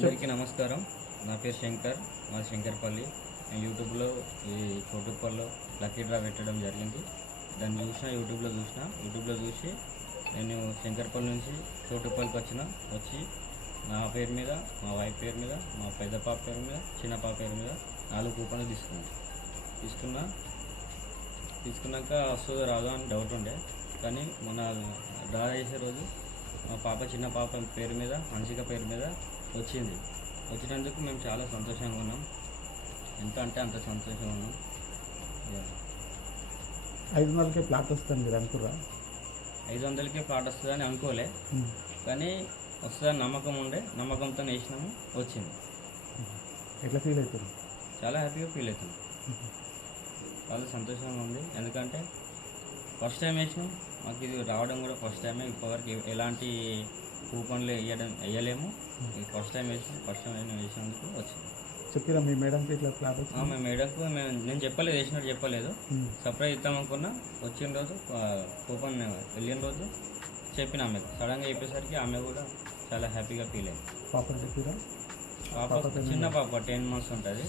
అందరికీ నమస్కారం. నా పేరు శంకర్, మా శంకర్పల్లి. నేను యూట్యూబ్లో ఈ చోటుపల్లిలో లక్కీ డ్రా పెట్టడం జరిగింది. దాన్ని యూట్యూబ్లో చూసి నేను శంకర్పల్లి నుంచి చోటుపల్లికి వచ్చి నా పేరు మీద, మా వైఫ్ పేరు మీద, మా పెద్ద పాప పేరు మీద, చిన్న పాప పేరు మీద 4 కూపన్లు తీసుకున్నాక వస్తుందో రాదో అని డౌట్ ఉండే. కానీ మొన్న డ్రా చేసే రోజు మా పాప, చిన్న పాప పేరు మీద, హన్సిక పేరు మీద వచ్చినందుకు మేము చాలా సంతోషంగా ఉన్నాం. ఎంత అంటే అంత సంతోషంగా ఉన్నాం. 500కే ప్లాట్ వస్తుంది మీరు అనుకురా? 500కే ప్లాట్ వస్తుందని అనుకోలే, కానీ వస్తుందని నమ్మకంతో వేసినాము, వచ్చింది. ఎట్లా ఫీల్ అవుతుంది? చాలా హ్యాపీగా ఫీల్ అవుతుంది. చాలా సంతోషంగా ఉంది. ఎందుకంటే ఫస్ట్ టైం వేసినాం, మాకు ఇది రావడం కూడా ఫస్ట్ టైమే. ఇప్పటివరకు ఎలాంటి కూపన్లు వేయలేము. ఫస్ట్ టైం వేసినందుకు వచ్చింది. చెప్పిరా మీ మేడంకి ఇట్లా ప్లాట్? మా మేడంకు నేను చెప్పలేదు. సర్ప్రైజ్ ఇద్దామనుకున్నా. వచ్చిన రోజు కూపన్ వెళ్ళిన రోజు చెప్పిన ఆమెకు. సడన్గా చెప్పేసరికి ఆమె కూడా చాలా హ్యాపీగా ఫీల్ అయింది. పాప చెప్పిరా? పాప చిన్న పాప 10 months ఉంటుంది.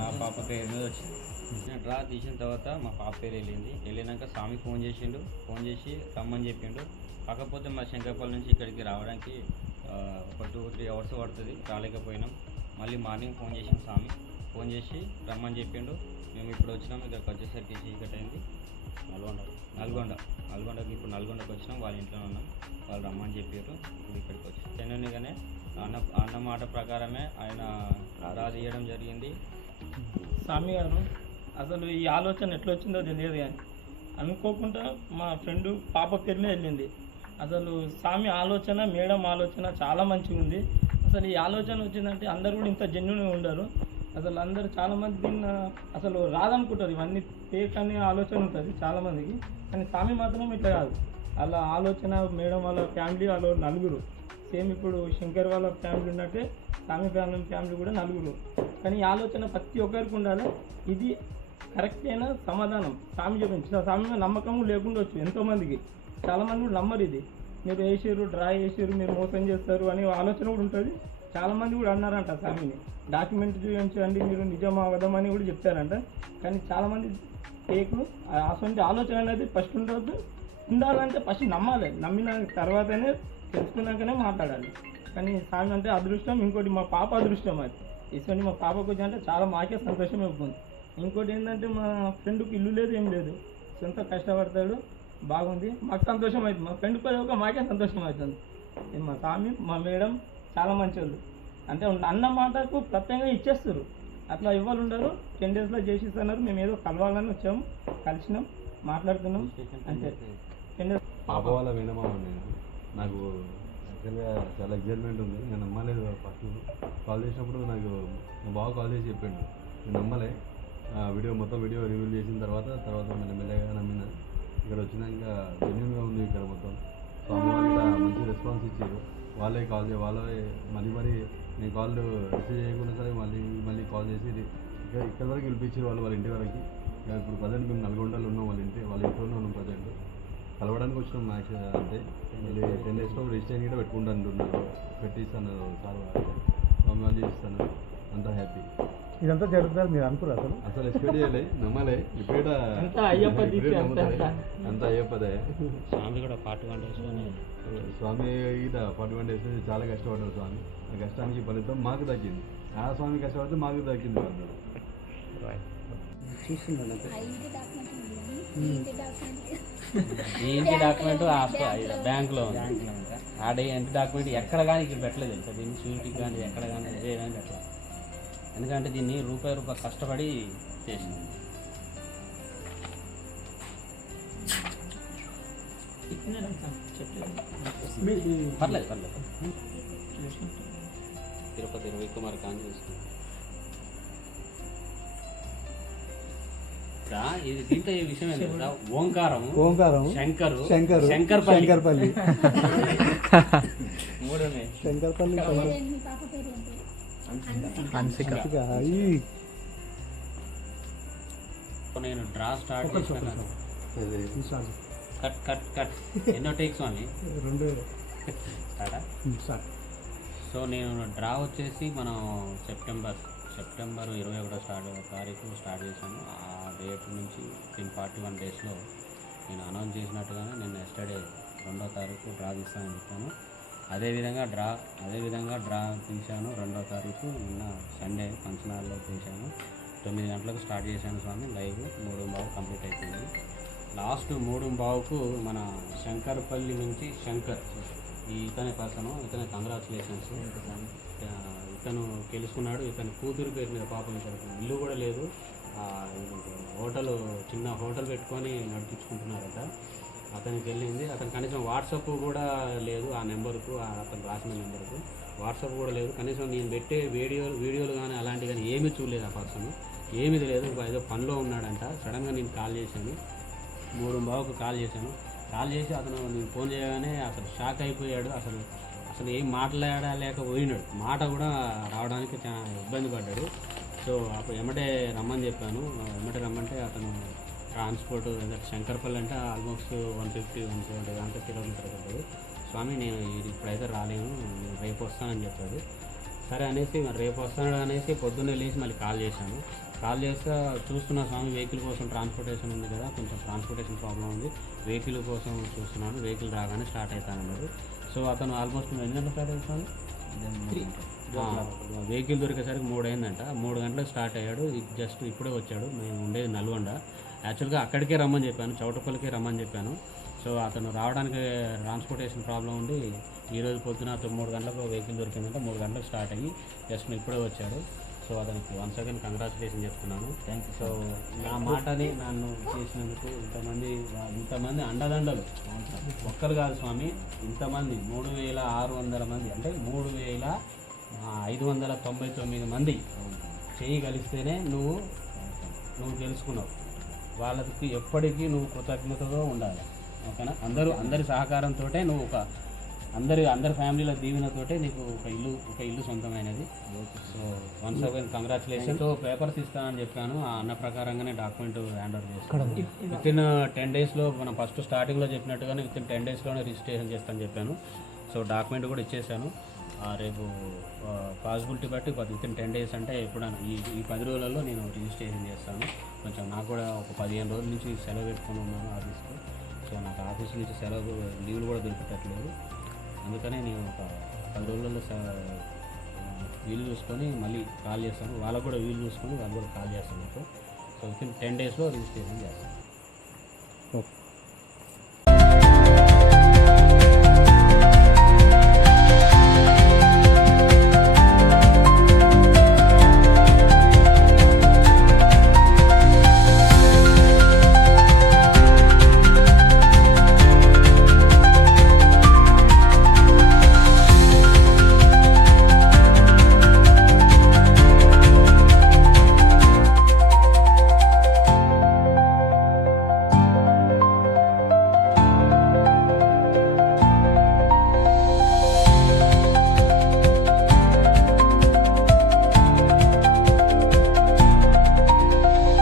ఆ పాప పేరు మీద వచ్చింది. నేను డ్రా తీసిన తర్వాత మా పాప పేరు వెళ్ళినాక స్వామి ఫోన్ చేసి రమ్మని చెప్పిండు. కాకపోతే మా శంకర్పల్లి నుంచి ఇక్కడికి రావడానికి ఒక 2-3 hours పడుతుంది. రాలేకపోయినాం. మళ్ళీ మార్నింగ్ ఫోన్ చేసి రమ్మని చెప్పిండు. మేము ఇప్పుడు వచ్చినాం. ఇక్కడికి వచ్చేసరికి చీకటి అయింది. నల్గొండకి ఇప్పుడు నల్గొండకి వచ్చినాం. వాళ్ళ ఇంట్లోనే ఉన్నాం. వాళ్ళు రమ్మని చెప్పారు. ఇప్పుడు ఇక్కడికి వచ్చి జెన్యూన్గానే అన్న మాట ప్రకారమే ఆయన డ్రా తీయడం జరిగింది. స్వామి గారు అసలు ఈ ఆలోచన ఎట్లా వచ్చిందో తెలియదు, కానీ అనుకోకుండా మా ఫ్రెండ్ పాప పేరు మీద వెళ్ళింది. అసలు స్వామి ఆలోచన, మేడం ఆలోచన చాలా మంచిగా ఉంది. అసలు ఈ ఆలోచన వచ్చిందంటే అందరు కూడా ఇంత జెన్యూన్గా ఉండరు. అసలు అందరు చాలామంది దీన్ని అసలు రాదనుకుంటారు. ఇవన్నీ ఫేక్ అనే ఆలోచన ఉంటుంది చాలామందికి, కానీ స్వామి మాత్రం ఇట్లా కాదు. అలా ఆలోచన, మేడం వాళ్ళ ఫ్యామిలీ వాళ్ళు 4. సేమ్ ఇప్పుడు శంకర్ వాళ్ళ ఫ్యామిలీ ఉన్నట్టే స్వామి ఫ్యామిలీ కూడా 4. కానీ ఈ ఆలోచన ప్రతి ఒక్కరికి ఉండాలి. ఇది కరెక్ట్ అయిన సమాధానం స్వామి చెప్పింది. స్వామి మీద నమ్మకం లేకుండా వచ్చు ఎంతోమందికి. చాలామంది కూడా నమ్మరు. ఇది మీరు డ్రా చేసారు, మీరు మోసం చేస్తారు అనే ఆలోచన కూడా ఉంటుంది. చాలామంది కూడా అన్నారంట స్వామిని, డాక్యుమెంట్ చూపించండి మీరు నిజమా అబద్ధమని కూడా చెప్తారంట. కానీ చాలామంది ఫేక్. అసలు ఆలోచన అనేది ఫస్ట్ ఉండాలంటే ఫస్ట్ నమ్మాలి. నమ్మిన తర్వాతనే తెలుసుకున్నాకనే మాట్లాడాలి. కానీ స్వామి అంటే అదృష్టం. ఇంకోటి మా పాప అదృష్టం. అది ఇటువంటి మా పాపకు వచ్చి అంటే చాలా మాకే సంతోషం అయిపోతుంది. ఇంకోటి ఏంటంటే మా ఫ్రెండ్కి ఇల్లు లేదు, ఏం లేదు, సొంత కష్టపడతాడు, బాగుంది. మాకు సంతోషం అవుతుంది. మా ఫ్రెండ్ పోయి మాకే సంతోషం అవుతుంది. మా స్వామి, మా మేడం చాలా మంచి వాళ్ళు. అంటే అన్న మాటకు ప్రత్యేకంగా ఇచ్చేస్తారు. అట్లా ఇవ్వాలి ఉండరు. 10 daysలో చేసిస్తున్నారు. మేము ఏదో కలవాలని వచ్చాము, కలిసినాం, మాట్లాడుతున్నాం అంతే. 10 days పాప వాళ్ళ వినమా నాకు యాక్చువల్గా చాలా ఎగ్జైట్మెంట్ ఉంది. నేను నమ్మలేదు. ఫస్ట్ కాల్ చేసినప్పుడు నాకు బాగా కాల్ చేసి చెప్పిండు. నేను నమ్మలే. మొత్తం వీడియో రివ్యూ చేసిన తర్వాత నేను మెల్లగా నమ్మిన. ఇక్కడ వచ్చినాక జెన్యూన్గా ఉంది. ఇక్కడ మొత్తం స్వామి వాళ్ళు మంచి రెస్పాన్స్ ఇచ్చారు. వాళ్ళే మళ్ళీ నేను కాల్ రిసీవ్ చేయకుండా సరే మళ్ళీ కాల్ చేసి ఇక్కడ వరకు పిలిపించారు వాళ్ళ ఇంటి వరకు. ఇప్పుడు ప్రజెంట్ మేము నల్గొండలో ఉన్నాం. వాళ్ళ ఇంట్లోనే ఉన్నాం ప్రజెంట్. కలవడానికి వచ్చినాం మ్యాచ్ అంతే. మళ్ళీ 10 daysలో రిజిస్ట్రేషన్ కూడా పెట్టుకుంటా అంటున్నారు. పెట్టిస్తాను సార్, స్వామి వాళ్ళు ఇస్తాను. అంత హ్యాపీ. ఇదంతా జరుగుతుంది మీరు అనుకున్నారు అసలు? అసలు ఎక్స్పెక్ట్ చేయలే, నమ్మలే. ఇప్పుడు అంతా అయ్యప్ప దీక్ష, అంత అయ్యప్పదే. స్వామి కూడా 41 డేస్లోనే స్వామి ఈత 41 డేస్ చాలా కష్టపడ్డాడు స్వామి. ఆ కష్టానికి ఫలితం మాకు దక్కింది. ఆ స్వామి కష్టపడితే మాకు దక్కింది అన్నాడు. చూస్తున్నాను ఈ ఇంటి డాక్యుమెంట్ బ్యాంకులో ఉంది. ఆడ ఇంటి డాక్యుమెంట్ ఎక్కడ కానీ ఇక్కడ పెట్టలేదు తెలుసా. దీన్ని షూరిటీకి కానీ ఎక్కడ కానీ ఏ కానీ పెట్టలేదు. ఎందుకంటే దీన్ని రూపాయి కష్టపడి చేసింది. పర్లేదు పర్లేదు. తిరుపతి రవికుమార్ ఖాన్ చూసుకుంటాం. ఇది దీంతో ఈ విషయం ఏంటంటే ఓంకారం శంకర్పల్లి మూడమే శంకర్పల్లి నేను డ్రా స్టార్ట్ చేశాను. కట్ కట్ కట్ ఎన్నో టేక్స్ అని 2 సో నేను డ్రా వచ్చేసి మనం సెప్టెంబర్ 21 తారీఖు స్టార్ట్ చేశాను. ఆ డేట్ నుంచి 41 డేస్లో నేను అనౌన్స్ చేసినట్టుగానే నేను ఎస్టర్డే 2వ తారీఖు డ్రా తీస్తానని చెప్పాను. అదేవిధంగా డ్రా తీశాను. 2వ తారీఖు నిన్న సండే ఫంక్షన్ హాల్లో తీశాను. 9 గంటలకు స్టార్ట్ చేశాను స్వామి. లైవ్ 3:15 కంప్లీట్ అయిపోయింది. లాస్ట్ 3:15కు మన శంకర్పల్లి నుంచి ఇతని పర్సను, ఇతని కంగ్రాచులేషన్స్. ఇతను గెలుచుకున్నాడు. ఇతని కూతురు పేరు మీద పాపం ఇల్లు కూడా లేదు. చిన్న హోటల్ పెట్టుకొని నడిపించుకుంటున్నారట. అతనికి వెళ్ళింది. అతను కనీసం వాట్సాప్ కూడా లేదు. ఆ నెంబర్కు, అతను రాసిన నెంబర్కు వాట్సాప్ కూడా లేదు. కనీసం నేను పెట్టే వీడియోలు కానీ అలాంటివి కానీ ఏమీ చూడలేదు. ఆ పర్సన్ ఏమీ లేదు. ఏదో పనిలో ఉన్నాడంట. సడన్గా నేను కాల్ చేశాను. 3:15కు కాల్ చేసి అతను నేను ఫోన్ చేయగానే అసలు షాక్ అయిపోయాడు. అసలు ఏం మాట్లాడలేకపోయినాడు. మాట కూడా రావడానికి చాలా ఇబ్బంది పడ్డాడు. సో అప్పుడు ఎమ్మటే రమ్మని చెప్పాను. రమ్మంటే అతను ట్రాన్స్పోర్ట్ శంకర్పల్లి అంటే ఆల్మోస్ట్ 150-170 కిలోమీటర్ పడ్డాడు. స్వామి నేను ఇప్పుడైతే రాలేను, నేను రేపు వస్తానని చెప్పాడు. సరే అనేసి మరి రేపు వస్తాడు అనేసి పొద్దున్నే లేచి మళ్ళీ కాల్ చేస్తే చూస్తున్నా స్వామి వెహికల్ కోసం ట్రాన్స్పోర్టేషన్ ఉంది కదా, కొంచెం ట్రాన్స్పోర్టేషన్ ప్రాబ్లం ఉంది, వెహికల్ కోసం చూస్తున్నాను, వెహికల్ రాగానే స్టార్ట్ అవుతానన్నాడు. సో అతను ఆల్మోస్ట్ ఎన్ని గంటలు స్టార్ట్ అవుతాను, వెహికల్ దొరికేసరికి 3 అయిందంట. 3 గంటలకు స్టార్ట్ అయ్యాడు. జస్ట్ ఇప్పుడే వచ్చాడు. మేము ఉండేది నల్గొండ. యాక్చువల్గా అక్కడికే రమ్మని చెప్పాను, చౌటపల్లికే రమ్మని చెప్పాను. సో అతను రావడానికి ట్రాన్స్పోర్టేషన్ ప్రాబ్లం ఉండి ఈరోజు పొద్దున 3 గంటలకు వెహికల్ దొరికిందంటే 3 గంటలకు స్టార్ట్ అయ్యి జస్ట్ ఇప్పుడే వచ్చాడు. సో అతనికి వన్స్ అగైన్ కంగ్రాచులేషన్ చెప్తున్నాను. Thank you. సో నా మాటని నన్ను చేసినందుకు ఇంతమంది అండదండలు ఒక్కరు కాదు స్వామి, ఇంతమంది 3600 మంది అంటే 3599 మంది చేయగలిస్తేనే నువ్వు తెలుసుకున్నావు. వాళ్ళకి ఎప్పటికీ నువ్వు కృతజ్ఞతతో ఉండాలి. ఓకేనా? అందరి సహకారంతో నువ్వు అందరి ఫ్యామిలీల దీవెనతోటే నీకు ఒక ఇల్లు సొంతమైనది. So once again congratulation. So papers ఇస్తానని చెప్పాను. ఆ అన్న ప్రకారంగానే డాక్యుమెంట్ హ్యాండ్ ఓవర్ చేస్తాను. వితిన్ 10 డేస్లో మనం ఫస్ట్ స్టార్టింగ్లో చెప్పినట్టుగానే వితిన్ 10 డేస్లోనే రిజిస్ట్రేషన్ చేస్తానని చెప్పాను. సో డాక్యుమెంట్ కూడా ఇచ్చేసాను. రేపు పాసిబిలిటీ బట్టి వితిన్ 10 డేస్ అంటే ఎప్పుడైనా ఈ 10 రోజులలో నేను రిజిస్ట్రేషన్ చేస్తాను. కొంచెం నాకు కూడా ఒక 15 రోజుల నుంచి సెలవు పెట్టుకొని ఉన్నాను ఆఫీస్కి. సో నాకు ఆఫీస్ నుంచి సెలవు లీవ్లు కూడా దొరికేటట్లేదు. అందుకనే నేను ఒక 10 రోజులలో వీలు చూసుకొని మళ్ళీ కాల్ చేస్తాను. వాళ్ళకు కూడా వీలు చూసుకొని వాళ్ళు కూడా కాల్ చేస్తాను. సో వితిన్ 10 డేస్లో రిజిస్ట్రేషన్ చేస్తాను.